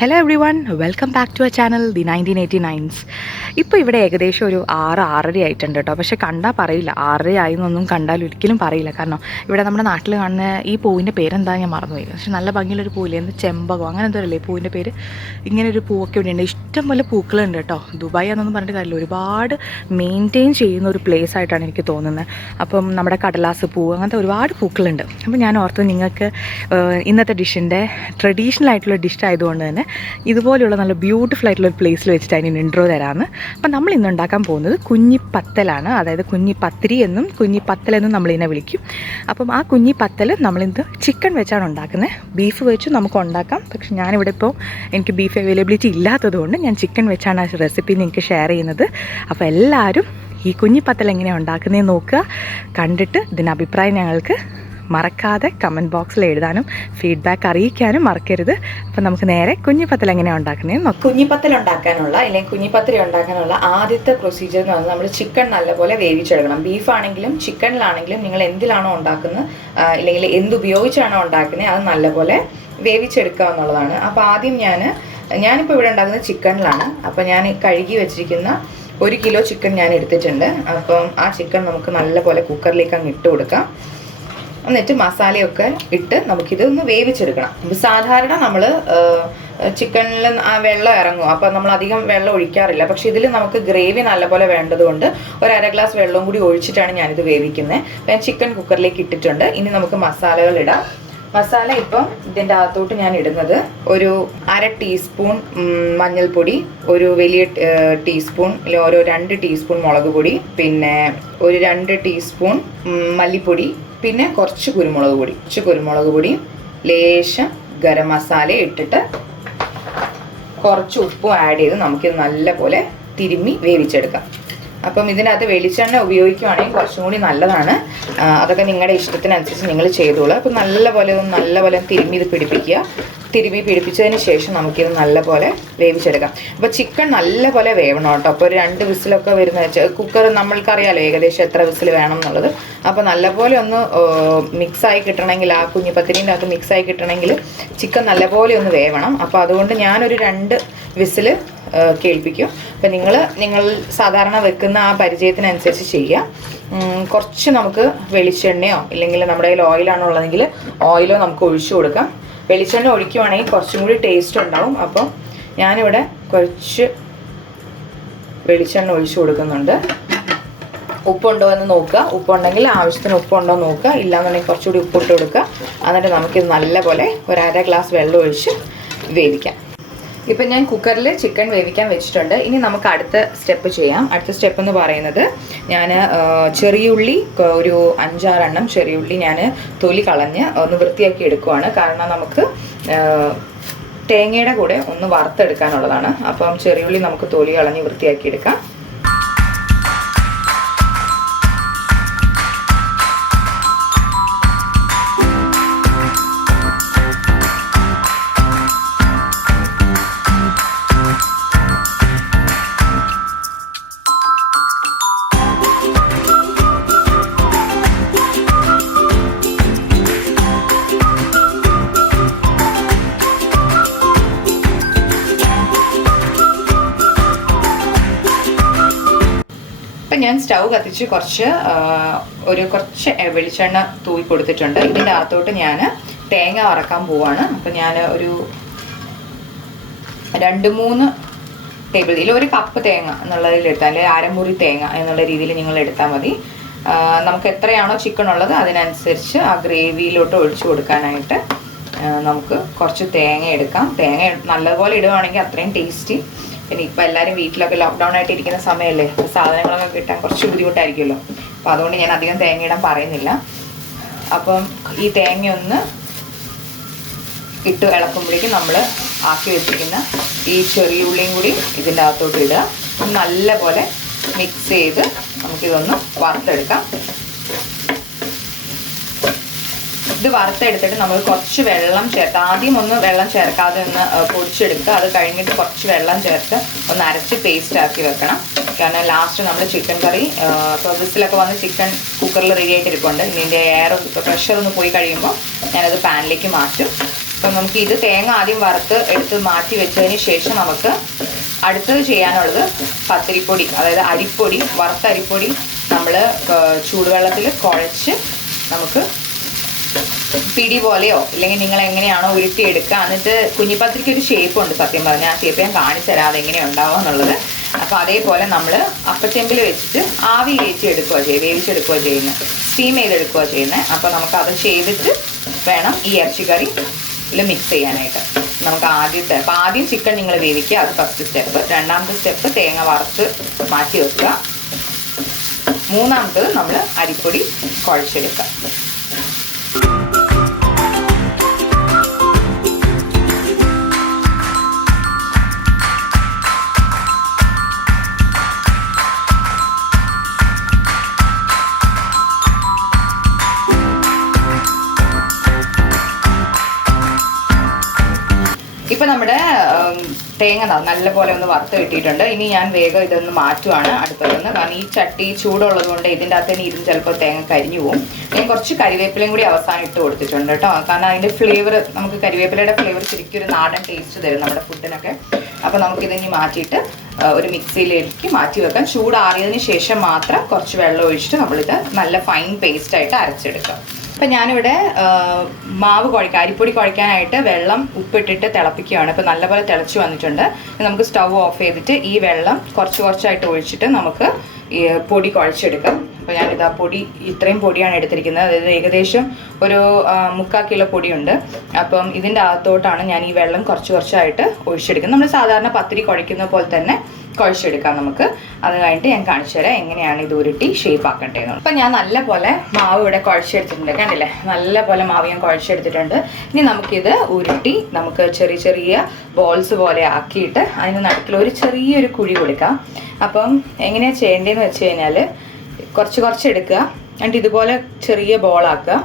Hello everyone, welcome back to a channel the 1989s. ഇപ്പോൾ ഇവിടെ ഏകദേശം ഒരു 6-6:30 ആയിട്ടുണ്ട് കേട്ടോ. പക്ഷേ കണ്ടാൽ പറയില്ല 6:30 ആയി എന്നൊന്നും കണ്ടാൽ ഒരിക്കലും പറയില്ല. കാരണം ഇവിടെ നമ്മുടെ നാട്ടിൽ കാണുന്ന ഈ പൂവിൻ്റെ പേരെന്താ ഞാൻ മറന്നുപോയി. പക്ഷേ നല്ല ഭംഗിയുള്ളൊരു പൂവില്ലേ, എന്ത് ചെമ്പകോ അങ്ങനെ എന്തോ അല്ലേ പൂവിൻ്റെ പേര്. ഇങ്ങനെ ഒരു പൂവൊക്കെ ഇവിടെ ഉണ്ട്. ഇഷ്ടംപോലെ പൂക്കളുണ്ട് കേട്ടോ. ദുബായ് എന്നൊന്നും പറഞ്ഞിട്ട് കാര്യമില്ല, ഒരുപാട് മെയിൻറ്റെയിൻ ചെയ്യുന്ന ഒരു പ്ലേസ് ആയിട്ടാണ് എനിക്ക് തോന്നുന്നത്. അപ്പം നമ്മുടെ കടലാസ് പൂവ് അങ്ങനത്തെ ഒരുപാട് പൂക്കളുണ്ട്. അപ്പം ഞാൻ ഓർത്ത് നിങ്ങൾക്ക് ഇന്നത്തെ ഡിഷിൻ്റെ ട്രഡീഷണൽ ആയിട്ടുള്ള ഡിഷ് ആയതുകൊണ്ട് തന്നെ ഇതുപോലെയുള്ള നല്ല ബ്യൂട്ടിഫുൾ ആയിട്ടുള്ള ഒരു പ്ലേസിൽ വെച്ചിട്ട് അതിന് ഇൻട്രോ തരാമെന്ന്. അപ്പം നമ്മൾ ഇന്ന് ഉണ്ടാക്കാൻ പോകുന്നത് കുഞ്ഞിപ്പത്തലാണ്. അതായത് കുഞ്ഞിപ്പത്തിരി എന്നും കുഞ്ഞിപ്പത്തൽ എന്നും നമ്മളിതിനെ വിളിക്കും. അപ്പം ആ കുഞ്ഞിപ്പത്തൽ നമ്മളിന്ന് ചിക്കൻ വെച്ചാണ് ഉണ്ടാക്കുന്നത്. ബീഫ് വെച്ച് നമുക്ക് ഉണ്ടാക്കാം, പക്ഷെ ഞാനിവിടെ ഇപ്പോൾ എനിക്ക് ബീഫ് അവൈലബിലിറ്റി ഇല്ലാത്തതുകൊണ്ട് ഞാൻ ചിക്കൻ വെച്ചാണ് ആ റെസിപ്പി നിങ്ങൾക്ക് ഷെയർ ചെയ്യുന്നത്. അപ്പോൾ എല്ലാവരും ഈ കുഞ്ഞിപ്പത്തൽ എങ്ങനെയാണ് ഉണ്ടാക്കുന്നതെന്ന് നോക്കുക. കണ്ടിട്ട് ഇതിൻ്റെ അഭിപ്രായം ഞങ്ങൾക്ക് മറക്കാതെ കമൻറ്റ് ബോക്സിൽ എഴുതാനും ഫീഡ്ബാക്ക് അറിയിക്കാനും മറക്കരുത്. അപ്പം നമുക്ക് നേരെ കുഞ്ഞിപ്പത്തൽ എങ്ങനെയാണ് ഉണ്ടാക്കുന്നതെന്ന് നോക്കാം. കുഞ്ഞിപ്പത്തൽ ഉണ്ടാക്കാനുള്ള അല്ലെങ്കിൽ കുഞ്ഞിപ്പത്തിരി ഉണ്ടാക്കാനുള്ള ആദ്യത്തെ പ്രൊസീജിയർ എന്ന് പറഞ്ഞാൽ നമ്മൾ ചിക്കൻ നല്ലപോലെ വേവിച്ചെടുക്കണം. ബീഫാണെങ്കിലും ചിക്കനിലാണെങ്കിലും നിങ്ങൾ എന്തിലാണോ ഉണ്ടാക്കുന്നത് ഇല്ലെങ്കിൽ എന്തുപയോഗിച്ചാണോ ഉണ്ടാക്കുന്നത് അത് നല്ലപോലെ വേവിച്ചെടുക്കുക എന്നുള്ളതാണ്. അപ്പോൾ ആദ്യം ഞാനിപ്പോൾ ഇവിടെ ഉണ്ടാക്കുന്നത് ചിക്കനിലാണ്. അപ്പോൾ ഞാൻ കഴുകി വെച്ചിരിക്കുന്ന 1 കിലോ ചിക്കൻ ഞാൻ എടുത്തിട്ടുണ്ട്. അപ്പം ആ ചിക്കൻ നമുക്ക് നല്ലപോലെ കുക്കറിലേക്ക് അങ്ങ് ഇട്ട് കൊടുക്കാം. എന്നിട്ട് മസാലയൊക്കെ ഇട്ട് നമുക്കിതൊന്ന് വേവിച്ചെടുക്കണം. സാധാരണ നമ്മൾ ചിക്കനിൽ ആ വെള്ളം ഇറങ്ങും, അപ്പോൾ നമ്മൾ അധികം വെള്ളം ഒഴിക്കാറില്ല. പക്ഷേ ഇതിൽ നമുക്ക് ഗ്രേവി നല്ലപോലെ വേണ്ടതുകൊണ്ട് ഒരു 1/2 ഗ്ലാസ് വെള്ളവും കൂടി ഒഴിച്ചിട്ടാണ് ഞാനിത് വേവിക്കുന്നത്. ഞാൻ ചിക്കൻ കുക്കറിലേക്ക് ഇട്ടിട്ടുണ്ട്. ഇനി നമുക്ക് മസാലകൾ ഇടാം. മസാല ഇപ്പം ഇതിൻ്റെ അകത്തോട്ട് ഞാൻ ഇടുന്നത് ഒരു 1/2 ടീസ്പൂൺ മഞ്ഞൾപ്പൊടി, ഒരു വലിയ ടീസ്പൂൺ ഓരോ 2 ടീസ്പൂൺ മുളക് പൊടി, പിന്നെ ഒരു 2 ടീസ്പൂൺ മല്ലിപ്പൊടി, പിന്നെ കുറച്ച് കുരുമുളക് പൊടി, ലേശം ഗരം മസാല ഇട്ടിട്ട് കുറച്ച് ഉപ്പും ആഡ് ചെയ്ത് നമുക്കിത് നല്ലപോലെ തിരുമ്മി വേവിച്ചെടുക്കാം. അപ്പം ഇതിനകത്ത് വെളിച്ചെണ്ണ ഉപയോഗിക്കുകയാണെങ്കിൽ കുറച്ചും കൂടി നല്ലതാണ്. അതൊക്കെ നിങ്ങളുടെ ഇഷ്ടത്തിനനുസരിച്ച് നിങ്ങൾ ചെയ്തോളൂ. അപ്പം നല്ലപോലെ തിരുമ്മി പിടിപ്പിച്ചതിന് ശേഷം നമുക്കിത് നല്ലപോലെ വേവിച്ചെടുക്കാം. അപ്പോൾ ചിക്കൻ നല്ലപോലെ വേവണം കേട്ടോ. അപ്പോൾ ഒരു 2 വിസിലൊക്കെ വരുന്ന കുക്കർ നമ്മൾക്കറിയാലോ ഏകദേശം എത്ര വിസിൽ വേണം എന്നുള്ളത്. അപ്പോൾ നല്ലപോലെ ഒന്ന് മിക്സായി കിട്ടണമെങ്കിൽ ആ കുഞ്ഞിപ്പത്തിരിൻ്റെ അകത്ത് മിക്സായി കിട്ടണമെങ്കിൽ ചിക്കൻ നല്ലപോലെ ഒന്ന് വേവണം. അപ്പോൾ അതുകൊണ്ട് ഞാനൊരു 2 വിസിൽ കേൾപ്പിക്കും. അപ്പം നിങ്ങൾ സാധാരണ വെക്കുന്ന ആ പരിചയത്തിനനുസരിച്ച് ചെയ്യുക. കുറച്ച് നമുക്ക് വെളിച്ചെണ്ണയോ ഇല്ലെങ്കിൽ നമ്മുടെ കയ്യിൽ ഓയിലാണോ ഉള്ളതെങ്കിൽ ഓയിലോ നമുക്ക് ഒഴിച്ചു കൊടുക്കാം. വെളിച്ചെണ്ണ ഒഴിക്കുവാണെങ്കിൽ കുറച്ചും കൂടി ടേസ്റ്റ് ഉണ്ടാവും. അപ്പം ഞാനിവിടെ കുറച്ച് വെളിച്ചെണ്ണ ഒഴിച്ചു കൊടുക്കുന്നുണ്ട്. ഉപ്പുണ്ടോ എന്ന് നോക്കുക. ഉപ്പുണ്ടെങ്കിൽ ആവശ്യത്തിന് ഉപ്പുണ്ടോ എന്ന് നോക്കുക. ഇല്ലാന്നുണ്ടെങ്കിൽ കുറച്ചുകൂടി ഉപ്പിട്ട് കൊടുക്കുക. എന്നിട്ട് നമുക്കിത് നല്ലപോലെ ഒരു 1/2 ഗ്ലാസ് വെള്ളം ഒഴിച്ച് വേവിക്കാം. ഇപ്പം ഞാൻ കുക്കറിൽ ചിക്കൻ വേവിക്കാൻ വെച്ചിട്ടുണ്ട്. ഇനി നമുക്ക് അടുത്ത സ്റ്റെപ്പ് ചെയ്യാം. അടുത്ത സ്റ്റെപ്പ് എന്ന് പറയുന്നത് ഞാൻ ചെറിയുള്ളി ഒരു 5-6 എണ്ണം ചെറിയുള്ളി ഞാൻ തൊലി കളഞ്ഞ് ഒന്ന് വൃത്തിയാക്കി എടുക്കുവാണ്. കാരണം നമുക്ക് തേങ്ങയുടെ കൂടെ ഒന്ന് വറുത്തെടുക്കാനുള്ളതാണ്. അപ്പം ചെറിയുള്ളി നമുക്ക് തൊലി കളഞ്ഞ് വൃത്തിയാക്കി എടുക്കാം. ഞാൻ സ്റ്റൗ കത്തിച്ച് കുറച്ച് വെളിച്ചെണ്ണ തൂവി കൊടുത്തിട്ടുണ്ട്. ഇതിൻ്റെ അകത്തോട്ട് ഞാൻ തേങ്ങ വറക്കാൻ പോവാണ്. അപ്പം ഞാൻ ഒരു 2-3 ടേബിൾ ഇതിൽ 1 കപ്പ് തേങ്ങ എന്നുള്ളതിൽ എടുത്താൽ അല്ലെങ്കിൽ 1/2 മുറി തേങ്ങ എന്നുള്ള രീതിയിൽ നിങ്ങൾ എടുത്താൽ മതി. നമുക്ക് എത്രയാണോ ചിക്കൻ ഉള്ളത് അതിനനുസരിച്ച് ആ ഗ്രേവിയിലോട്ട് ഒഴിച്ചു കൊടുക്കാനായിട്ട് നമുക്ക് കുറച്ച് തേങ്ങ എടുക്കാം. തേങ്ങ നല്ലപോലെ ഇടുകയാണെങ്കിൽ അത്രയും ടേസ്റ്റി. പിന്നെ ഇപ്പം എല്ലാവരും വീട്ടിലൊക്കെ ലോക്ക്ഡൗൺ ആയിട്ട് ഇരിക്കുന്ന സമയമല്ലേ, സാധനങ്ങളൊക്കെ കിട്ടാൻ കുറച്ച് ബുദ്ധിമുട്ടായിരിക്കുമല്ലോ. അപ്പോൾ അതുകൊണ്ട് ഞാൻ അധികം തേങ്ങ ഇടാൻ പറയുന്നില്ല. അപ്പം ഈ തേങ്ങ ഒന്ന് ഇട്ട് ഇളക്കുമ്പോഴേക്കും നമ്മൾ ആക്കി വെച്ചിരിക്കുന്ന ഈ ചെറിയുള്ളിയും കൂടി ഇതിൻ്റെ അകത്തോട്ട് ഇടുക. നല്ലപോലെ മിക്സ് ചെയ്ത് നമുക്കിതൊന്ന് വറുത്തെടുക്കാം. ഇത് വറുത്തെടുത്തിട്ട് നമ്മൾ കുറച്ച് വെള്ളം ചേർത്ത് ആദ്യം ഒന്ന് വെള്ളം ചേർക്കാതെ ഒന്ന് പൊടിച്ചെടുക്കുക. അത് കഴിഞ്ഞിട്ട് കുറച്ച് വെള്ളം ചേർത്ത് ഒന്ന് അരച്ച് പേസ്റ്റ് ആക്കി വെക്കണം. കാരണം ലാസ്റ്റ് നമ്മൾ ചിക്കൻ കറി ഇപ്പോൾ വിസിലൊക്കെ വന്ന് ചിക്കൻ കുക്കറിൽ റെഡി ആയിട്ടിരിപ്പുണ്ട്. ഇതിൻ്റെ പ്രഷർ ഒന്ന് പോയി കഴിയുമ്പോൾ ഞാനത് പാനിലേക്ക് മാറ്റും. അപ്പം നമുക്ക് ഇത് തേങ്ങ ആദ്യം വറുത്ത് എടുത്ത് മാറ്റി വെച്ചതിന് ശേഷം നമുക്ക് അടുത്തത് ചെയ്യാനുള്ളത് പത്തിരിപ്പൊടി, അതായത് അരിപ്പൊടി, വറുത്ത അരിപ്പൊടി നമ്മൾ ചൂടുവെള്ളത്തിൽ കുഴച്ച് നമുക്ക് പിടി പോലെയോ ഇല്ലെങ്കിൽ നിങ്ങൾ എങ്ങനെയാണോ ഉരുട്ടിയെടുക്കുക. എന്നിട്ട് കുഞ്ഞിപ്പത്തിരിക്ക് ഒരു ഷേപ്പ് ഉണ്ട്, സത്യം പറഞ്ഞാൽ ആ ഷേപ്പ് ഞാൻ കാണിച്ചു തരാം അതെങ്ങനെ ഉണ്ടാവുക എന്നുള്ളത്. അപ്പോൾ അതേപോലെ നമ്മൾ അപ്പച്ചെമ്പിൽ വെച്ചിട്ട് ആവി വേവിച്ചെടുക്കുക ചെയ്യുന്നത്, സ്റ്റീം ചെയ്തെടുക്കുക ചെയ്യുന്നത്. അപ്പോൾ നമുക്കത് ചെയ്തിട്ട് വേണം ഈ ഇറച്ചിക്കറി മിക്സ് ചെയ്യാനായിട്ട്. നമുക്ക് അപ്പോൾ ആദ്യം ചിക്കൻ നിങ്ങൾ വേവിക്കുക, അത് ഫസ്റ്റ് സ്റ്റെപ്പ്. രണ്ടാമത്തെ സ്റ്റെപ്പ് തേങ്ങ വറുത്ത് മാറ്റി വെക്കുക. മൂന്നാമത്തത് നമ്മൾ അരിപ്പൊടി കുഴച്ചെടുക്കുക. ഇപ്പം നമ്മുടെ തേങ്ങ നല്ലപോലെ ഒന്ന് വറുത്ത് കിട്ടിയിട്ടുണ്ട്. ഇനി ഞാൻ വേഗം ഇതൊന്ന് മാറ്റുവാണ് അടുപ്പത്ത് നിന്ന്. കാരണം ഈ ചട്ടി ചൂടുള്ളത് കൊണ്ട് ഇതിൻ്റെ അകത്ത് തന്നെ ഇരുന്ന് ചിലപ്പോൾ തേങ്ങ കരിഞ്ഞു പോകും. ഞാൻ കുറച്ച് കരിവേപ്പിലയും കൂടി അവസാനം ഇട്ട് കൊടുത്തിട്ടുണ്ട് കേട്ടോ. കാരണം അതിൻ്റെ ഫ്ലേവർ, നമുക്ക് കരിവേപ്പിലയുടെ ഫ്ലേവർ ശരിക്കും ഒരു നാടൻ ടേസ്റ്റ് തരും നമ്മുടെ ഫുഡിനൊക്കെ. അപ്പോൾ നമുക്കിതിനി മാറ്റിയിട്ട് ഒരു മിക്സിയിലേക്ക് മാറ്റി വെക്കാം. ചൂടാറിയതിന് ശേഷം മാത്രം കുറച്ച് വെള്ളം ഒഴിച്ചിട്ട് നമ്മളിത് നല്ല ഫൈൻ പേസ്റ്റായിട്ട് അരച്ചെടുക്കാം. അപ്പം ഞാനിവിടെ മാവ് അരിപ്പൊടി കുഴയ്ക്കാനായിട്ട് വെള്ളം ഉപ്പിട്ടിട്ട് തിളപ്പിക്കുകയാണ്. ഇപ്പോൾ നല്ലപോലെ തിളച്ച് വന്നിട്ടുണ്ട്. നമുക്ക് സ്റ്റൗ ഓഫ് ചെയ്തിട്ട് ഈ വെള്ളം കുറച്ചായിട്ട് ഒഴിച്ചിട്ട് നമുക്ക് ഈ പൊടി കുഴച്ചെടുക്കാം. അപ്പോൾ ഞാനിതാ പൊടി ഇത്രയും പൊടിയാണ് എടുത്തിരിക്കുന്നത്. അതായത് ഏകദേശം ഒരു 3/4 കിലോ പൊടിയുണ്ട്. അപ്പം ഇതിൻ്റെ അകത്തോട്ടാണ് ഞാൻ ഈ വെള്ളം കുറച്ചായിട്ട് ഒഴിച്ചെടുക്കുന്നത്. നമ്മൾ സാധാരണ പത്തിരി കുഴയ്ക്കുന്ന പോലെ തന്നെ കുഴച്ചെടുക്കാം നമുക്ക്. അത് കഴിഞ്ഞിട്ട് ഞാൻ കാണിച്ചു തരാം എങ്ങനെയാണ് ഇത് ഉരുട്ടി ഷേപ്പ് ആക്കണ്ടേന്നുള്ളത്. അപ്പം ഞാൻ നല്ലപോലെ മാവ് ഇവിടെ കുഴച്ചെടുത്തിട്ടുണ്ട്, കണ്ടില്ലേ? നല്ലപോലെ മാവ് ഞാൻ കുഴച്ചെടുത്തിട്ടുണ്ട്. ഇനി നമുക്കിത് ഉരുട്ടി നമുക്ക് ചെറിയ ബോൾസ് പോലെ ആക്കിയിട്ട് അതിന് നടുക്കിൽ ഒരു ചെറിയൊരു കുഴി കൊടുക്കാം. അപ്പം എങ്ങനെയാണ് ചെയ്യേണ്ടതെന്ന് വെച്ച് കഴിഞ്ഞാൽ കുറച്ച് എടുക്കുക, എന്നിട്ട് ഇതുപോലെ ചെറിയ ബോളാക്കുക.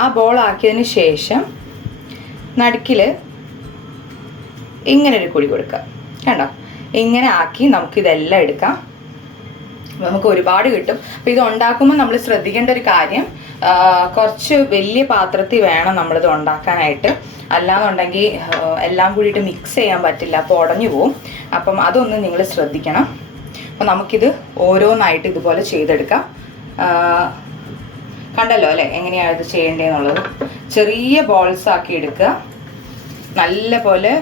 ആ ബോളാക്കിയതിന് ശേഷം നടുക്കിൽ ഇങ്ങനൊരു കുഴി കൊടുക്കുക, കണ്ടോ? ഇങ്ങനെ ആക്കി നമുക്കിതെല്ലാം എടുക്കാം. നമുക്ക് ഒരുപാട് കിട്ടും. അപ്പോൾ ഇത് ഉണ്ടാക്കുമ്പോൾ നമ്മൾ ശ്രദ്ധിക്കേണ്ട ഒരു കാര്യം, കുറച്ച് വലിയ പാത്രത്തിൽ വേണം നമ്മളിത് ഉണ്ടാക്കാനായിട്ട്. അല്ലാന്നുണ്ടെങ്കിൽ എല്ലാം കൂടിയിട്ട് മിക്സ് ചെയ്യാൻ പറ്റില്ല, അപ്പോൾ ഉടഞ്ഞു പോവും. അപ്പം അതൊന്ന് നിങ്ങൾ ശ്രദ്ധിക്കണം. അപ്പോൾ നമുക്കിത് ഓരോന്നായിട്ട് ഇതുപോലെ ചെയ്തെടുക്കാം. കണ്ടല്ലോ അല്ലേ എങ്ങനെയാണ് ഇത് ചെയ്യേണ്ടതെന്നുള്ളത്. ചെറിയ ബോൾസ് ആക്കി എടുക്കുക, നല്ല പോലെ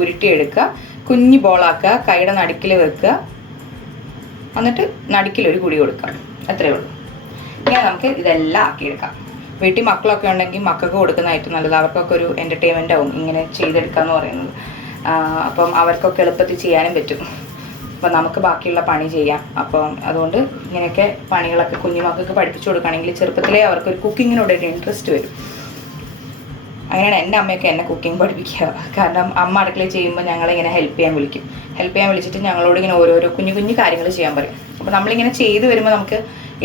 ഉരുട്ടിയെടുക്കുക. കുഞ്ഞു ബോളാക്കുക, കൈയുടെ നടുക്കിൽ വെക്കുക, എന്നിട്ട് നടുക്കിലൊരു കുഴി കൊടുക്കുക. അത്രയേ ഉള്ളൂ. ഇങ്ങനെ നമുക്ക് ഇതെല്ലാം ആക്കിയെടുക്കാം. വീട്ടിൽ മക്കളൊക്കെ ഉണ്ടെങ്കിൽ മക്കൾക്ക് കൊടുക്കുന്ന ഏറ്റവും നല്ലത്. അവർക്കൊക്കെ ഒരു എൻ്റർടൈൻമെൻ്റ് ആവും ഇങ്ങനെ ചെയ്തെടുക്കുക എന്ന് പറയുന്നത്. അപ്പം അവർക്കൊക്കെ എളുപ്പത്തിൽ ചെയ്യാനും പറ്റും. അപ്പം നമുക്ക് ബാക്കിയുള്ള പണി ചെയ്യാം. അപ്പം അതുകൊണ്ട് ഇങ്ങനെയൊക്കെ പണികളൊക്കെ കുഞ്ഞുമക്കൾക്ക് പഠിപ്പിച്ചു കൊടുക്കുകയാണെങ്കിൽ ചെറുപ്പത്തിലേ അവർക്കൊരു കുക്കിങ്ങിനോട് ഒരു ഇൻട്രസ്റ്റ് വരും. അങ്ങനെയാണ് എൻ്റെ അമ്മയൊക്കെ എന്നെ കുക്കിംഗ് പഠിപ്പിക്കുക. കാരണം അമ്മ അടുക്കളയിൽ ചെയ്യുമ്പോൾ ഞങ്ങളിങ്ങനെ ഹെൽപ്പ് ചെയ്യാൻ വിളിച്ചിട്ട് ഞങ്ങളോട് ഇങ്ങനെ ഓരോരോ കുഞ്ഞു കാര്യങ്ങൾ ചെയ്യാൻ പറയും. അപ്പോൾ നമ്മളിങ്ങനെ ചെയ്ത് വരുമ്പോൾ നമുക്ക്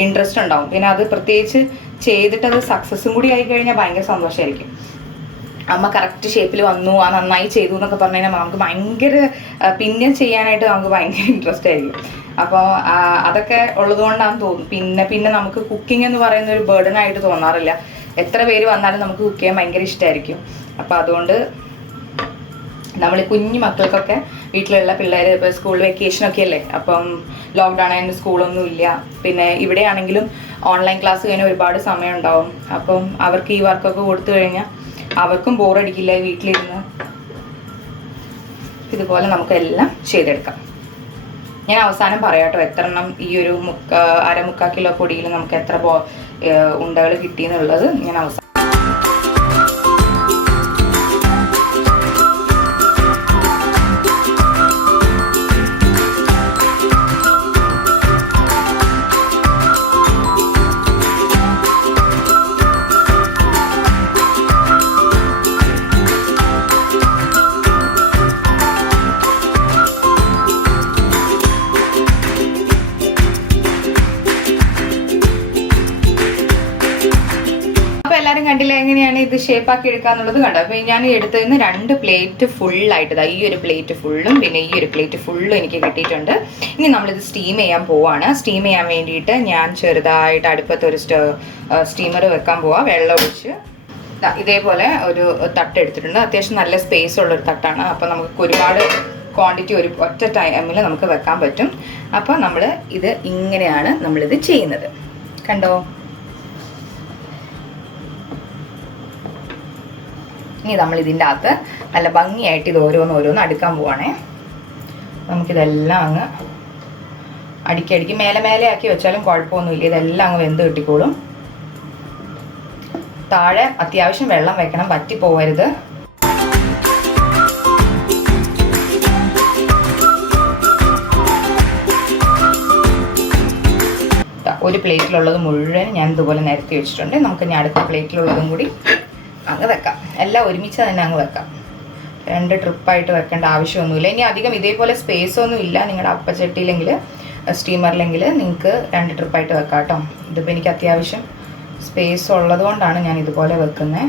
ഇൻട്രസ്റ്റ് ഉണ്ടാവും. പിന്നെ അത് പ്രത്യേകിച്ച് ചെയ്തിട്ട് അത് സക്സസ്സും കൂടി ആയി കഴിഞ്ഞാൽ ഭയങ്കര സന്തോഷമായിരിക്കും. അമ്മ കറക്റ്റ് ഷേപ്പിൽ വന്നു, ആ നന്നായി ചെയ്തു എന്നൊക്കെ പറഞ്ഞു കഴിഞ്ഞാൽ നമുക്ക് ഭയങ്കര പിന്നെ ചെയ്യാനായിട്ട് നമുക്ക് ഭയങ്കര ഇൻട്രസ്റ്റ് ആയിരിക്കും. അപ്പോൾ അതൊക്കെ ഉള്ളതുകൊണ്ടാണെന്ന് തോന്നുന്നു. പിന്നെ നമുക്ക് കുക്കിംഗ് എന്ന് പറയുന്ന ഒരു ബേർഡൻ ആയിട്ട് തോന്നാറില്ല. എത്ര പേര് വന്നാലും നമുക്ക് കുക്ക് ചെയ്യാൻ ഭയങ്കര ഇഷ്ടമായിരിക്കും. അപ്പോൾ അതുകൊണ്ട് നമ്മൾ കുഞ്ഞു മക്കൾക്കൊക്കെ വീട്ടിലുള്ള പിള്ളേർ ഇപ്പോൾ സ്കൂൾ വെക്കേഷനൊക്കെ അല്ലേ, അപ്പം ലോക്ക്ഡൗൺ ആയതിന് സ്കൂളൊന്നും ഇല്ല. പിന്നെ ഇവിടെയാണെങ്കിലും ഓൺലൈൻ ക്ലാസ് കഴിഞ്ഞാൽ ഒരുപാട് സമയം ഉണ്ടാവും. അപ്പം അവർക്ക് ഈ വർക്കൊക്കെ കൊടുത്തു കഴിഞ്ഞാൽ അവർക്കും ബോറടിക്കില്ല വീട്ടിലിരുന്ന്. ഇതുപോലെ നമുക്കെല്ലാം ചെയ്തെടുക്കാം. ഞാൻ അവസാനം പറയാം കേട്ടോ എത്ര എണ്ണം ഈ ഒരു 1/4 കിലോ പൊടിയിൽ നമുക്ക് എത്ര ഉണ്ടകൾ കിട്ടിയെന്നുള്ളത് ഞാൻ അവസാനം. എല്ലാവരും കണ്ടില്ല എങ്ങനെയാണ് ഇത് ഷേപ്പാക്കി എടുക്കാന്നുള്ളത് കണ്ടോ. അപ്പോൾ ഞാൻ എടുത്തതിന് 2 പ്ലേറ്റ് ഫുള്ളായിട്ട്, ഈ ഒരു പ്ലേറ്റ് ഫുള്ളും പിന്നെ ഈ ഒരു പ്ലേറ്റ് ഫുള്ളും എനിക്ക് കിട്ടിയിട്ടുണ്ട്. ഇനി നമ്മളിത് സ്റ്റീം ചെയ്യാൻ പോവാണ്. സ്റ്റീം ചെയ്യാൻ വേണ്ടിയിട്ട് ഞാൻ ചെറുതായിട്ട് അടുപ്പത്ത് ഒരു സ്റ്റീമർ വെക്കാൻ പോവാം. വെള്ളം ഒഴിച്ച് ഇതേപോലെ ഒരു തട്ട് എടുത്തിട്ടുണ്ട്. അത്യാവശ്യം നല്ല സ്പേസ് ഉള്ളൊരു തട്ടാണ്. അപ്പോൾ നമുക്ക് ഒരുപാട് ക്വാണ്ടിറ്റി ഒരു ഒറ്റ ടൈമിൽ നമുക്ക് വെക്കാൻ പറ്റും. അപ്പോൾ നമ്മൾ ഇത് ഇങ്ങനെയാണ് നമ്മളിത് ചെയ്യുന്നത്. കണ്ടോ? ഇനി നമ്മൾ ഇതിൻ്റെ അകത്ത് നല്ല ഭംഗിയായിട്ട് ഇത് ഓരോന്നോരോന്ന് അടുക്കാൻ പോവാണേ. നമുക്കിതെല്ലാം അങ്ങ് അടുക്കി മേലെ മേലെ ആക്കി വെച്ചാലും കുഴപ്പമൊന്നുമില്ല. ഇതെല്ലാം അങ്ങ് വെന്ത് കിട്ടിക്കോളും. താഴെ അത്യാവശ്യം വെള്ളം വെക്കണം, വറ്റി പോവരുത്. ഒരു പ്ലേറ്റിലുള്ളത് മുഴുവൻ ഞാൻ ഇതുപോലെ നിരത്തി വെച്ചിട്ടുണ്ട്. നമുക്ക് ഇനി അടുത്ത പ്ലേറ്റിലുള്ളതും കൂടി അങ്ങ് വെക്കാം. എല്ലാം ഒരുമിച്ച് തന്നെ അങ്ങ് വെക്കാം. 2 ട്രിപ്പായിട്ട് വെക്കേണ്ട ആവശ്യമൊന്നുമില്ല. ഇനി അധികം ഇതേപോലെ സ്പേസ് ഒന്നും ഇല്ല നിങ്ങളുടെ അപ്പച്ചട്ടിയിലെങ്കിൽ സ്റ്റീമറിലെങ്കിൽ നിങ്ങൾക്ക് 2 ട്രിപ്പായിട്ട് വെക്കാം കേട്ടോ. ഇതിപ്പോൾ എനിക്ക് അത്യാവശ്യം സ്പേസ് ഉള്ളത് കൊണ്ടാണ് ഞാൻ ഇതുപോലെ വെക്കുന്നത്.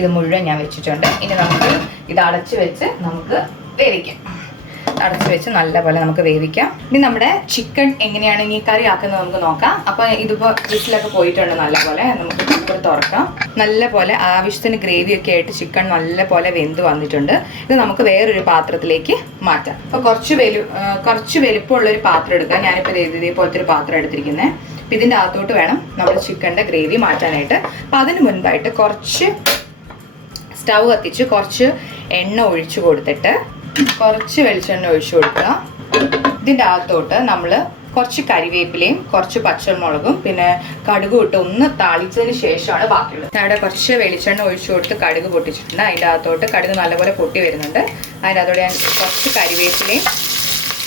ഇത് മുഴുവൻ ഞാൻ വെച്ചിട്ടുണ്ട്. ഇനി നമുക്ക് ഇത് അടച്ച് വെച്ച് നമുക്ക് വേവിക്കാം. അടച്ച് വെച്ച് നല്ലപോലെ നമുക്ക് വേവിക്കാം. ഇനി നമ്മുടെ ചിക്കൻ എങ്ങനെയാണ് ഈ കറി ആക്കുന്നത് നമുക്ക് നോക്കാം. അപ്പോൾ ഇതിപ്പോൾ വിസിലൊക്കെ പോയിട്ടുണ്ട്. നല്ലപോലെ നമുക്ക് കുക്കർ തുറക്കാം. നല്ലപോലെ ആവശ്യത്തിന് ഗ്രേവിയൊക്കെ ആയിട്ട് ചിക്കൻ നല്ലപോലെ വെന്ത് വന്നിട്ടുണ്ട്. ഇത് നമുക്ക് വേറൊരു പാത്രത്തിലേക്ക് മാറ്റാം. അപ്പോൾ കുറച്ച് വലുപ്പമുള്ളൊരു പാത്രം എടുക്കുക. ഞാനിപ്പോൾ ഇതേപോലത്തെ ഒരു പാത്രം എടുത്തിരിക്കുന്നത്. അപ്പോൾ ഇതിൻ്റെ അകത്തോട്ട് വേണം നമ്മൾ ചിക്കൻ്റെ ഗ്രേവി മാറ്റാനായിട്ട്. അപ്പോൾ അതിന് മുൻപായിട്ട് കുറച്ച് സ്റ്റൗ കത്തിച്ച് കുറച്ച് എണ്ണ ഒഴിച്ചു കൊടുത്തിട്ട് കുറച്ച് വെളിച്ചെണ്ണ ഒഴിച്ചു കൊടുക്കുക. ഇതിൻ്റെ അകത്തോട്ട് നമ്മൾ കുറച്ച് കരിവേപ്പിലയും കുറച്ച് പച്ചമുളകും പിന്നെ കടുകും ഇട്ട് ഒന്ന് താളിച്ചതിന് ശേഷമാണ് ബാക്കിയുള്ളത്. ഞാൻ ഇവിടെ കുറച്ച് വെളിച്ചെണ്ണ ഒഴിച്ചു കൊടുത്ത് കടുക് പൊട്ടിച്ചിട്ടുണ്ട്. അതിൻ്റെ അകത്തോട്ട് കടുക് നല്ലപോലെ പൊട്ടി വരുന്നുണ്ട്. അതിൻ്റെ അകത്തോടെ ഞാൻ കുറച്ച് കരിവേപ്പിലയും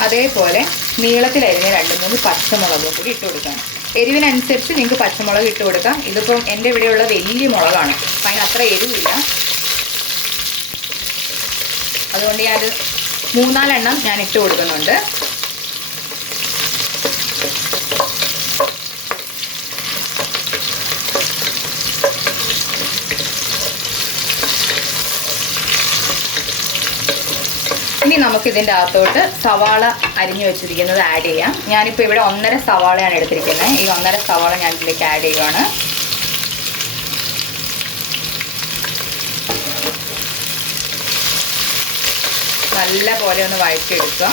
അതേപോലെ നീളത്തിലരിഞ്ഞ 2-3 പച്ചമുളകും കൂടി ഇട്ട് കൊടുക്കണം. എരിവിനനുസരിച്ച് നിങ്ങൾക്ക് പച്ചമുളക് ഇട്ട് കൊടുക്കാം. ഇതിപ്പം എൻ്റെ ഇവിടെയുള്ള വലിയ മുളകാണ്, അപ്പം അതിന് അത്ര എരിവില്ല. അതുകൊണ്ട് ഞാനത് 3-4 എണ്ണം ഞാൻ ഇട്ട് കൊടുക്കുന്നുണ്ട്. ഇനി നമുക്ക് ഇതിൻ്റെ അകത്തോട്ട് സവാള അരിഞ്ഞു വെച്ചിരിക്കുന്നത് ആഡ് ചെയ്യാം. ഞാനിപ്പോൾ ഇവിടെ 1.5 സവാളയാണ് എടുത്തിരിക്കുന്നത്. ഈ 1.5 സവാള ഞാൻ ഇതിലേക്ക് ആഡ് ചെയ്യുവാണ്. നല്ല പോലെ ഒന്ന് വഴറ്റിയെടുക്കുക.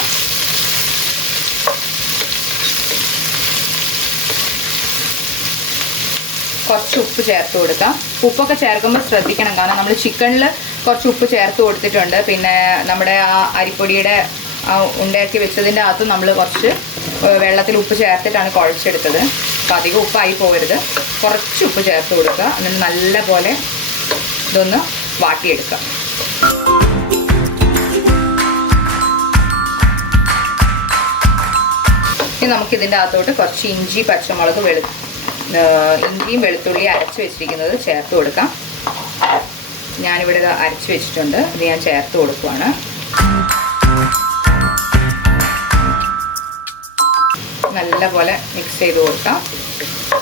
കുറച്ച് ഉപ്പ് ചേർത്ത് കൊടുക്കാം. ഉപ്പൊക്കെ ചേർക്കുമ്പോൾ ശ്രദ്ധിക്കണം, കാരണം നമ്മൾ ചിക്കനിൽ കുറച്ച് ഉപ്പ് ചേർത്ത് കൊടുത്തിട്ടുണ്ട്. പിന്നെ നമ്മുടെ ആ അരിപ്പൊടിയുടെ ഉണ്ടയാക്കി വെച്ചതിൻ്റെ അകത്ത് നമ്മൾ കുറച്ച് വെള്ളത്തിൽ ഉപ്പ് ചേർത്തിട്ടാണ് കുഴച്ചെടുത്തത്. അപ്പോൾ അധികം ഉപ്പായി പോകരുത്. കുറച്ച് ഉപ്പ് ചേർത്ത് കൊടുക്കുക. എന്നിട്ട് നല്ല പോലെ ഇതൊന്ന് വാട്ടിയെടുക്കുക. ഇനി നമുക്കിതിൻ്റെ അകത്തോട്ട് കുറച്ച് ഇഞ്ചി പച്ചമുളക് ഇഞ്ചിയും വെളുത്തുള്ളിയും അരച്ച് വെച്ചിരിക്കുന്നത് ചേർത്ത് കൊടുക്കാം. ഞാനിവിടെ അരച്ച് വെച്ചിട്ടുണ്ട്. ഇത് ഞാൻ ചേർത്ത് കൊടുക്കുവാണ്. നല്ല പോലെ മിക്സ് ചെയ്ത് കൊടുക്കാം.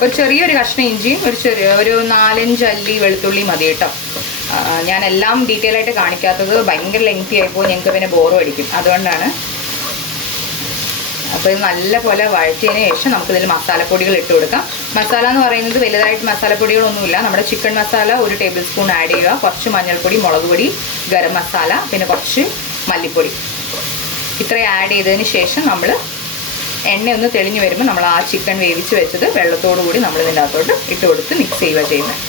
ഒരു ചെറിയൊരു കഷ്ണം ഇഞ്ചിയും ഒരു 4-5 അല്ലി വെളുത്തുള്ളി മതി കേട്ടോ. ഞാൻ എല്ലാം ഡീറ്റെയിൽ ആയിട്ട് കാണിക്കാത്തത് ഭയങ്കര ലെങ്തി ആയിപ്പോൾ ഞങ്ങൾക്ക് പിന്നെ ബോറും അടിക്കും, അതുകൊണ്ടാണ്. അപ്പോൾ ഇത് നല്ല പോലെ വഴറ്റിയതിന് ശേഷം നമുക്കിതിൽ മസാലപ്പൊടികൾ ഇട്ട് കൊടുക്കാം. മസാല എന്ന് പറയുന്നത് വലുതായിട്ട് മസാലപ്പൊടികളൊന്നുമില്ല. നമ്മുടെ chicken masala 1 table spoon add ചെയ്യുക. കുറച്ച് മഞ്ഞൾപ്പൊടി, മുളക് പൊടി, ഗരം മസാല, പിന്നെ കുറച്ച് മല്ലിപ്പൊടി. ഇത്രയും ആഡ് ചെയ്തതിന് ശേഷം നമ്മൾ എണ്ണ ഒന്ന് തെളിഞ്ഞ് വരുമ്പോൾ നമ്മൾ ആ ചിക്കൻ വേവിച്ച് വെച്ചത് വെള്ളത്തോടു കൂടി നമ്മൾ ഇതിൻ്റെ അകത്തോട്ട് ഇട്ട് കൊടുത്ത് മിക്സ് ചെയ്യുക ചെയ്യുന്നത്.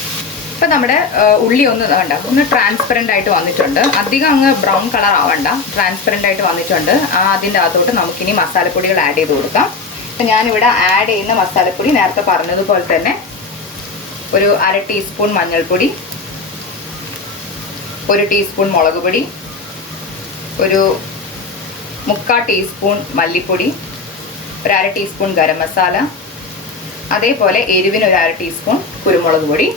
അപ്പോൾ നമ്മുടെ ഉള്ളി ഒന്ന് ട്രാൻസ്പെറൻ്റ് ആയിട്ട് വന്നിട്ടുണ്ട്. അധികം അങ്ങ് ബ്രൗൺ കളർ ആവണ്ട, ട്രാൻസ്പെറൻ്റ് ആയിട്ട് വന്നിട്ടുണ്ട്. അതിൻ്റെ അകത്തോട്ട് നമുക്കിനി മസാലപ്പൊടികൾ ആഡ് ചെയ്ത് കൊടുക്കാം. അപ്പോൾ ഞാനിവിടെ ആഡ് ചെയ്യുന്ന മസാലപ്പൊടി നേരത്തെ പറഞ്ഞതുപോലെ തന്നെ ഒരു 1/2 ടീസ്പൂൺ മഞ്ഞൾപ്പൊടി, 1 ടീസ്പൂൺ മുളക് പൊടി, ഒരു 3/4 ടീസ്പൂൺ മല്ലിപ്പൊടി, ഒരു 1/2 ടീസ്പൂൺ ഗരം മസാല, അതേപോലെ എരിവിന് ഒരു 1/2 ടീസ്പൂൺ കുരുമുളക് പൊടി,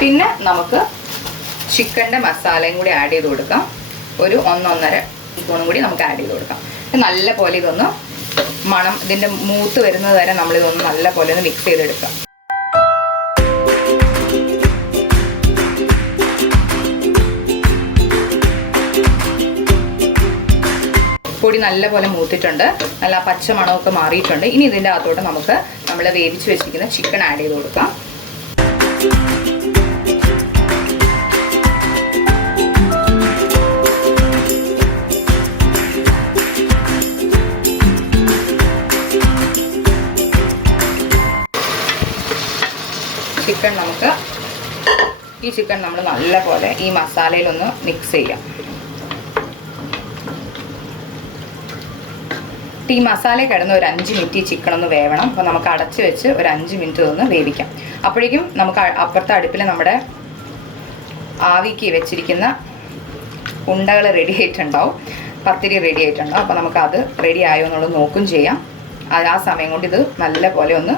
പിന്നെ നമുക്ക് ചിക്കൻ്റെ മസാലയും കൂടി ആഡ് ചെയ്ത് കൊടുക്കാം. ഒരു 1-1.5 ടീസ്പൂണും കൂടി നമുക്ക് ആഡ് ചെയ്ത് കൊടുക്കാം. നല്ല പോലെ ഇതൊന്ന് മണം ഇതിൻ്റെ മൂത്ത് വരുന്നത് വരെ നമ്മളിതൊന്ന് നല്ല പോലെ ഒന്ന് മിക്സ് ചെയ്തെടുക്കാം. പൊടി നല്ലപോലെ മൂത്തിട്ടുണ്ട്, നല്ല പച്ച മണമൊക്കെ മാറിയിട്ടുണ്ട്. ഇനി ഇതിൻ്റെ അകത്തോട്ട് നമുക്ക് നമ്മൾ വേവിച്ച് വെച്ചിരിക്കുന്ന ചിക്കൻ ആഡ് ചെയ്ത് കൊടുക്കാം. ഈ ചിക്കൻ നമ്മൾ നല്ലപോലെ ഈ മസാലയിലൊന്ന് മിക്സ് ചെയ്യാം. ഈ മസാല കിടന്ന് ഒരു 5 മിനിറ്റ് ഈ ചിക്കൻ ഒന്ന് വേവണം. അപ്പോൾ നമുക്ക് അടച്ച് വെച്ച് ഒരു 5 മിനിറ്റ് ഒന്ന് വേവിക്കാം. അപ്പോഴേക്കും നമുക്ക് അപ്പുറത്തെ അടുപ്പിൽ നമ്മുടെ ആവിക്ക് വെച്ചിരിക്കുന്ന ഉണ്ടകൾ റെഡി ആയിട്ടുണ്ടാവും, പത്തിരി റെഡി ആയിട്ടുണ്ടാവും. അപ്പോൾ നമുക്കത് റെഡി ആയോ എന്നുള്ളത് നോക്കും ചെയ്യാം. ആ സമയം കൊണ്ട് ഇത് നല്ലപോലെ ഒന്ന്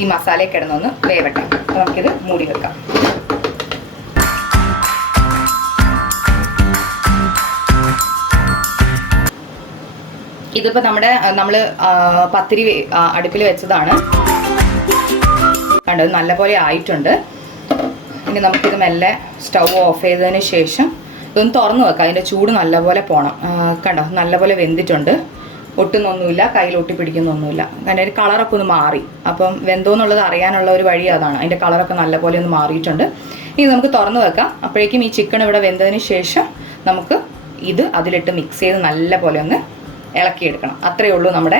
ഈ മസാല കിടന്നൊന്ന് വേവട്ടെ. അപ്പോൾ നമുക്കിത് മൂടി വെക്കാം. ഇതിപ്പോൾ നമ്മൾ പത്തിരി അടുപ്പിൽ വെച്ചതാണ്, കണ്ടത് നല്ലപോലെ ആയിട്ടുണ്ട്. ഇനി നമുക്കിത് മെല്ലെ സ്റ്റൗ ഓഫ് ചെയ്തതിന് ശേഷം ഇതൊന്ന് തുറന്ന് വെക്കാം. അതിൻ്റെ ചൂട് നല്ലപോലെ പോകണം. കണ്ടോ നല്ലപോലെ വെന്തിട്ടുണ്ട്, ഒട്ടുന്നൊന്നുമില്ല, കയ്യിൽ ഒട്ടി പിടിക്കുന്നൊന്നുമില്ല. കാരണം ഒരു കളറൊക്കെ ഒന്ന് മാറി. അപ്പം വെന്തോന്നുള്ളത് അറിയാനുള്ള ഒരു വഴി അതാണ്. അതിൻ്റെ കളറൊക്കെ നല്ലപോലെ ഒന്ന് മാറിയിട്ടുണ്ട്. ഇനി നമുക്ക് തുറന്ന് വെക്കാം. അപ്പോഴേക്കും ഈ ചിക്കൻ ഇവിടെ വെന്തതിന് ശേഷം നമുക്ക് ഇത് അതിലിട്ട് മിക്സ് ചെയ്ത് നല്ലപോലെ ഒന്ന് ഇളക്കിയെടുക്കണം. അത്രയേ ഉള്ളൂ നമ്മുടെ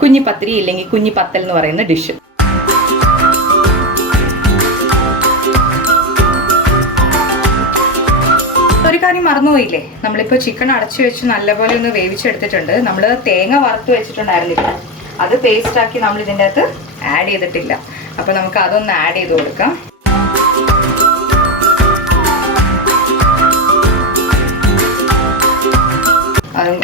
കുഞ്ഞിപ്പത്തിരി ഇല്ലെങ്കിൽ കുഞ്ഞിപ്പത്തൽ എന്ന് പറയുന്ന ഡിഷ്. ഒരു കാര്യം മറന്നുപോയില്ലേ, നമ്മളിപ്പോൾ ചിക്കൻ അടച്ചു വെച്ച് നല്ലപോലെ ഒന്ന് വേവിച്ചെടുത്തിട്ടുണ്ട്. നമ്മൾ തേങ്ങ വറുത്ത് വെച്ചിട്ടുണ്ടായിരുന്നില്ല, അത് പേസ്റ്റാക്കി നമ്മൾ ഇതിൻ്റെ അകത്ത് ആഡ് ചെയ്തിട്ടില്ല. അപ്പോൾ നമുക്ക് അതൊന്ന് ആഡ് ചെയ്ത് കൊടുക്കാം.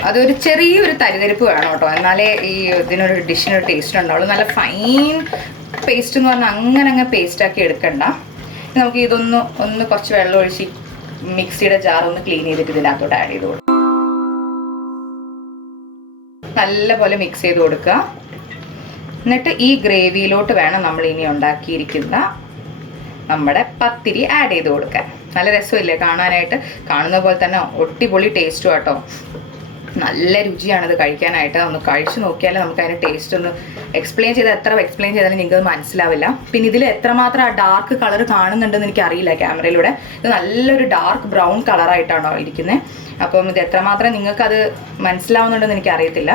അതൊരു ചെറിയൊരു തരിതരിപ്പ് വേണം കേട്ടോ, എന്നാലേ ഈ ഇതിനൊരു ഡിഷിനൊരു ടേസ്റ്റ് ഉണ്ടാവുള്ളൂ. നല്ല ഫൈൻ പേസ്റ്റ് എന്ന് പറഞ്ഞാൽ അങ്ങനെ പേസ്റ്റാക്കി എടുക്കണ്ട. നമുക്ക് ഇതൊന്ന് കുറച്ച് വെള്ളം ഒഴിച്ച് മിക്സിയുടെ ജാർ ഒന്ന് ക്ലീൻ ചെയ്തിട്ട് ഇതിനകത്തോട്ട് ആഡ് ചെയ്ത് കൊടുക്കുക. നല്ലപോലെ മിക്സ് ചെയ്ത് കൊടുക്കുക. എന്നിട്ട് ഈ ഗ്രേവിയിലോട്ട് വേണം നമ്മൾ ഇനി ഉണ്ടാക്കിയിരിക്കുന്ന നമ്മുടെ പത്തിരി ആഡ് ചെയ്ത് കൊടുക്കാൻ. നല്ല രസമില്ലേ കാണാനായിട്ട്? കാണുന്ന പോലെ തന്നെ ഒട്ടിപ്പൊളി ടേസ്റ്റും കേട്ടോ, നല്ല രുചിയാണത് കഴിക്കാനായിട്ട്. ഒന്ന് കഴിച്ച് നോക്കിയാലേ നമുക്ക് അതിൻ്റെ ടേസ്റ്റ് ഒന്ന് എക്സ്പ്ലെയിൻ ചെയ്താലും നിങ്ങൾക്ക് മനസ്സിലാവില്ല. പിന്നെ ഇതിൽ എത്രമാത്രം ആ ഡാർക്ക് കളർ കാണുന്നുണ്ടെന്ന് എനിക്കറിയില്ല ക്യാമറയിലൂടെ. ഇത് നല്ലൊരു ഡാർക്ക് ബ്രൗൺ കളറായിട്ടാണോ ഇരിക്കുന്നത്. അപ്പം ഇത് എത്രമാത്രം നിങ്ങൾക്കത് മനസ്സിലാവുന്നുണ്ടെന്ന് എനിക്കറിയത്തില്ല.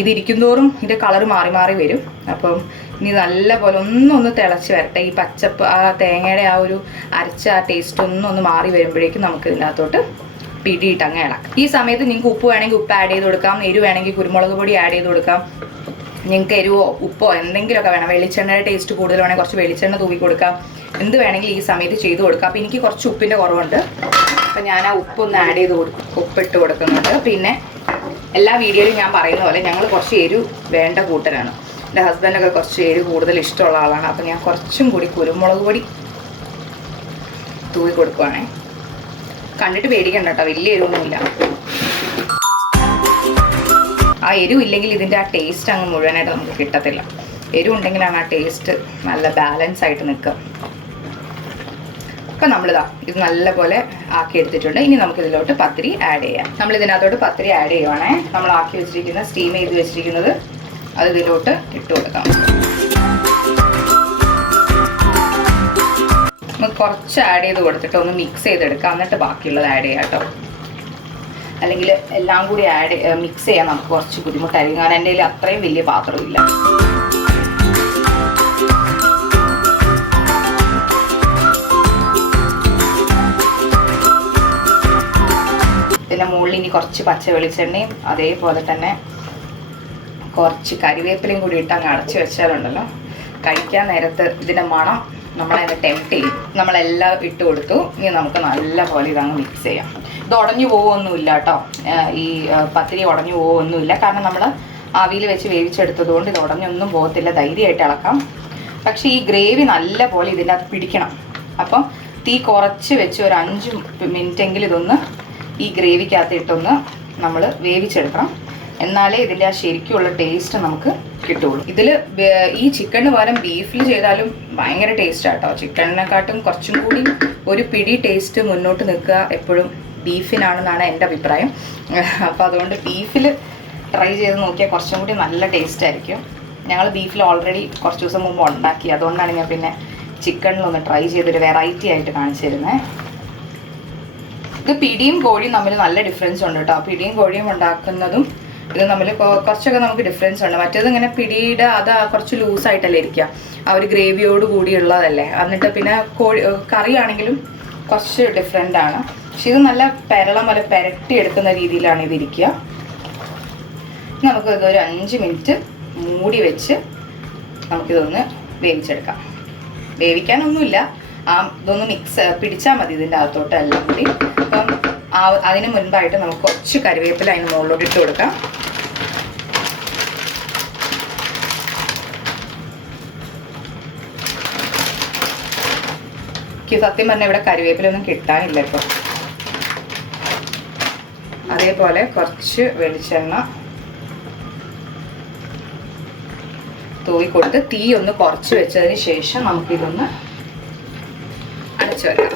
ഇതിരിക്കുന്തോറും ഇതിൻ്റെ കളർ മാറി വരും. അപ്പം ഇനി നല്ലപോലെ ഒന്ന് തിളച്ച് വരട്ടെ. ഈ പച്ചപ്പ് ആ തേങ്ങയുടെ ആ ഒരു അരച്ച ആ ടേസ്റ്റ് ഒന്ന് മാറി വരുമ്പോഴേക്കും നമുക്ക് ഇതിനകത്തോട്ട് പിടിയിട്ട് അങ്ങ് ഇളക്കാം. ഈ സമയത്ത് നിങ്ങൾക്ക് ഉപ്പ് വേണമെങ്കിൽ ഉപ്പ് ആഡ് ചെയ്ത് കൊടുക്കാം, എരിവ് വേണമെങ്കിൽ കുരുമുളക് പൊടി ആഡ് ചെയ്ത് കൊടുക്കാം. നിങ്ങൾക്ക് എരിവോ ഉപ്പോ എന്തെങ്കിലുമൊക്കെ വേണം, വെളിച്ചെണ്ണയുടെ ടേസ്റ്റ് കൂടുതൽ വേണമെങ്കിൽ കുറച്ച് വെളിച്ചെണ്ണ തൂവി കൊടുക്കാം. എന്ത് വേണമെങ്കിലും ഈ സമയത്ത് ചെയ്ത് കൊടുക്കാം. അപ്പോൾ എനിക്ക് കുറച്ച് ഉപ്പിൻ്റെ കുറവുണ്ട്, അപ്പോൾ ഞാൻ ആ ഉപ്പൊന്ന് ആഡ് ചെയ്ത് ഉപ്പിട്ട് കൊടുക്കുന്നുണ്ട്. പിന്നെ എല്ലാ വീഡിയോയിലും ഞാൻ പറയുന്ന പോലെ ഞങ്ങൾ കുറച്ച് എരിവ് വേണ്ട കൂട്ടരാണ്. എൻ്റെ ഹസ്ബൻഡൊക്കെ കുറച്ച് എരിവ് കൂടുതൽ ഇഷ്ടമുള്ള ആളാണ്. അപ്പോൾ ഞാൻ കുറച്ചും കൂടി കുരുമുളക് പൊടി തൂവി കൊടുക്കുവാണേ. കണ്ടിട്ട് പേടിക്കണ്ട കേട്ടോ, വലിയ എരിവൊന്നുമില്ല. ആ എരിവില്ലെങ്കിൽ ഇതിൻ്റെ ആ ടേസ്റ്റ് അങ്ങ് മുഴുവനായിട്ട് നമുക്ക് കിട്ടത്തില്ല. എരിവുണ്ടെങ്കിലാണ് ആ ടേസ്റ്റ് നല്ല ബാലൻസ് ആയിട്ട് നിൽക്കുക. അപ്പം നമ്മളിതാ ഇത് നല്ലപോലെ ആക്കി എടുത്തിട്ടുണ്ട്. ഇനി നമുക്കിതിലോട്ട് പത്തിരി ആഡ് ചെയ്യാം. നമ്മൾ ഇതിനകത്തോട്ട് പത്തിരി ആഡ് ചെയ്യുവാണേ. നമ്മൾ ആക്കി വെച്ചിരിക്കുന്ന സ്റ്റീം ചെയ്ത് വെച്ചിരിക്കുന്നത് അത് ഇതിലോട്ട് ഇട്ട് കൊടുക്കാം. നമുക്ക് കുറച്ച് ആഡ് ചെയ്ത് കൊടുത്തിട്ട് ഒന്ന് മിക്സ് ചെയ്തെടുക്കാം, എന്നിട്ട് ബാക്കിയുള്ളത് ആഡ് ചെയ്യാം കേട്ടോ. അല്ലെങ്കിൽ എല്ലാം കൂടി മിക്സ് ചെയ്യാൻ നമുക്ക് കുറച്ച് ബുദ്ധിമുട്ടായിരിക്കും. കാരണം എൻ്റെ കയ്യിൽ അത്രയും വലിയ പാത്രമില്ല. ഇതിൻ്റെ മുകളിൽ ഇനി കുറച്ച് പച്ച വെളിച്ചെണ്ണയും അതേപോലെ തന്നെ കുറച്ച് കരിവേപ്പിലയും കൂടി ഇട്ട് അങ്ങ് അടച്ചു വെച്ചാലുണ്ടല്ലോ, കഴിക്കാൻ നേരത്ത് ഇതിൻ്റെ മണം നമ്മളതിനെ ടെംപ്റ്റ് ചെയ്യും. നമ്മളെല്ലാം ഇട്ട് കൊടുത്തു. ഇനി നമുക്ക് നല്ല പോലെ ഇതങ്ങ് മിക്സ് ചെയ്യാം. ഇത് ഉടഞ്ഞു പോകുമൊന്നുമില്ല കേട്ടോ, ഈ പത്തിരി ഉടഞ്ഞു പോകുമൊന്നുമില്ല. കാരണം നമ്മൾ ആവിയിൽ വെച്ച് വേവിച്ചെടുത്തത് കൊണ്ട് ഇത് ഉടഞ്ഞൊന്നും പോകത്തില്ല, ധൈര്യമായിട്ട് ഇളക്കാം. പക്ഷേ ഈ ഗ്രേവി നല്ല പോലെ ഇതിൻ്റെ അകത്ത് പിടിക്കണം. അപ്പം തീ കുറച്ച് വെച്ച് ഒരു 5 മിനിറ്റെങ്കിലും ഇതൊന്ന് ഈ ഗ്രേവിക്കകത്ത് ഇട്ടൊന്ന് നമ്മൾ വേവിച്ചെടുക്കണം. എന്നാലേ ഇതിൻ്റെ ആ ശരിക്കുള്ള ടേസ്റ്റ് നമുക്ക് കിട്ടുള്ളൂ. ഇതിൽ ഈ ചിക്കന് പകരം ബീഫിൽ ചെയ്താലും ഭയങ്കര ടേസ്റ്റ് ആട്ടോ. ചിക്കനിനെക്കാട്ടും കുറച്ചും കൂടി ഒരു പിടി ടേസ്റ്റ് മുന്നോട്ട് നിൽക്കുക എപ്പോഴും ബീഫിനാണെന്നാണ് എൻ്റെ അഭിപ്രായം. അപ്പോൾ അതുകൊണ്ട് ബീഫിൽ ട്രൈ ചെയ്ത് നോക്കിയാൽ കുറച്ചും കൂടി നല്ല ടേസ്റ്റ് ആയിരിക്കും. ഞങ്ങൾ ബീഫിൽ ഓൾറെഡി കുറച്ച് ദിവസം മുമ്പ് ഉണ്ടാക്കി, അതുകൊണ്ടാണ് ഞാൻ പിന്നെ ചിക്കണിലൊന്ന് ട്രൈ ചെയ്തൊരു വെറൈറ്റി ആയിട്ട് കാണിച്ചു തരുന്നത്. ഇത് പിടിയും കോഴിയും തമ്മിൽ നല്ല ഡിഫറൻസ് ഉണ്ട് കേട്ടോ. പിടിയും കോഴിയും ഉണ്ടാക്കുന്നതും ഇത് തമ്മിൽ കുറച്ചൊക്കെ നമുക്ക് ഡിഫറൻസ് ഉണ്ട്. മറ്റേത് ഇങ്ങനെ പിടിയുടെ അത് കുറച്ച് ലൂസായിട്ടല്ലേ ഇരിക്കുക, ആ ഒരു ഗ്രേവിയോട് കൂടിയുള്ളതല്ലേ. എന്നിട്ട് പിന്നെ കറിയാണെങ്കിലും കുറച്ച് ഡിഫറെൻ്റ് ആണ്. പക്ഷെ ഇത് നല്ല പെരളം പോലെ പെരട്ടി എടുക്കുന്ന രീതിയിലാണ് ഇതിരിക്കുക. നമുക്കിതൊരു 5 മിനിറ്റ് മൂടി വെച്ച് നമുക്കിതൊന്ന് വേവിച്ചെടുക്കാം. വേവിക്കാനൊന്നുമില്ല, ഇതൊന്ന് മിക്സ് പിടിച്ചാൽ മതി ഇതിൻ്റെ അകത്തോട്ട് എല്ലാം കൂടി. അപ്പം അതിന് മുൻപായിട്ട് നമുക്ക് കുറച്ച് കറിവേപ്പില അതിന് മുകളിലോട്ട് ഇട്ട് കൊടുക്കാം. സത്യം പറഞ്ഞാൽ ഇവിടെ കറിവേപ്പിലൊന്നും കിട്ടാനില്ല ഇപ്പോൾ. അതേപോലെ കുറച്ച് വെളിച്ചെണ്ണ തൂവി കൊടുത്ത് തീ ഒന്ന് കുറച്ച് വെച്ചതിന് ശേഷം നമുക്കിതൊന്ന് അടച്ചു വെക്കാം.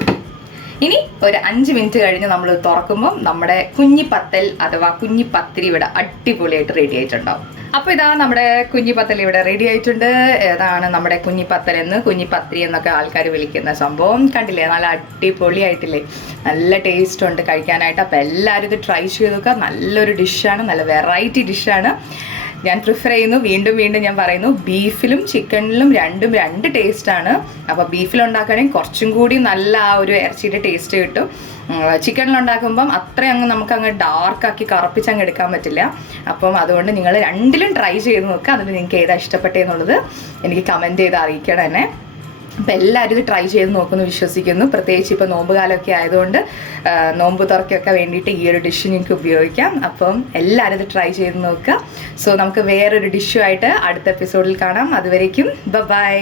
ഇനി ഒരു 5 മിനിറ്റ് കഴിഞ്ഞ് നമ്മൾ തുറക്കുമ്പോൾ നമ്മുടെ കുഞ്ഞിപ്പത്തൽ അഥവാ കുഞ്ഞിപ്പത്തിരി ഇവിടെ അടിപൊളിയായിട്ട് റെഡി ആയിട്ടുണ്ടാവും. അപ്പോൾ ഇതാ നമ്മുടെ കുഞ്ഞിപ്പത്തൽ ഇവിടെ റെഡി ആയിട്ടുണ്ട്. ഏതാണ് നമ്മുടെ കുഞ്ഞിപ്പത്തൽ എന്ന്, കുഞ്ഞിപ്പത്തിരി എന്നൊക്കെ ആൾക്കാർ വിളിക്കുന്ന സംഭവം. കണ്ടില്ലേ, നല്ല അടിപൊളിയായിട്ടില്ലേ, നല്ല ടേസ്റ്റ് ഉണ്ട് കഴിക്കാനായിട്ട്. അപ്പോൾ എല്ലാവരും ഇത് ട്രൈ ചെയ്ത് നോക്കുക. നല്ലൊരു ഡിഷാണ്, നല്ല വെറൈറ്റി ഡിഷാണ്. ഞാൻ പ്രിഫർ ചെയ്യുന്നു, വീണ്ടും വീണ്ടും ഞാൻ പറയുന്നു, ബീഫിലും ചിക്കനിലും രണ്ടും രണ്ട് ടേസ്റ്റാണ്. അപ്പോൾ ബീഫിലുണ്ടാക്കുകയാണെങ്കിൽ കുറച്ചും കൂടി നല്ല ആ ഒരു ഇറച്ചിയുടെ ടേസ്റ്റ് കിട്ടും. ചിക്കനിലുണ്ടാക്കുമ്പം അത്രയും അങ്ങ് നമുക്കങ്ങ് ഡാർക്കാക്കി കറുപ്പിച്ചങ്ങ് എടുക്കാൻ പറ്റില്ല. അപ്പം അതുകൊണ്ട് നിങ്ങൾ രണ്ടിലും ട്രൈ ചെയ്ത് നോക്കുക. അതിൽ നിങ്ങൾക്ക് ഏതാ ഇഷ്ടപ്പെട്ടതെന്നുള്ളത് എനിക്ക് കമൻറ്റ് ചെയ്ത് അറിയിക്കണം എന്നെ. അപ്പം എല്ലാവരും ഇത് ട്രൈ ചെയ്ത് നോക്കുമെന്ന് വിശ്വസിക്കുന്നു. പ്രത്യേകിച്ച് ഇപ്പോൾ നോമ്പ് കാലമൊക്കെ ആയതുകൊണ്ട് നോമ്പ് തുറക്കൊക്കെ വേണ്ടിയിട്ട് ഈ ഒരു ഡിഷ് നിങ്ങൾക്ക് ഉപയോഗിക്കാം. അപ്പം എല്ലാവരും ഇത് ട്രൈ ചെയ്ത് നോക്കുക. സോ നമുക്ക് വേറൊരു ഡിഷുമായിട്ട് അടുത്ത എപ്പിസോഡിൽ കാണാം. അതുവരേക്കും ബൈ.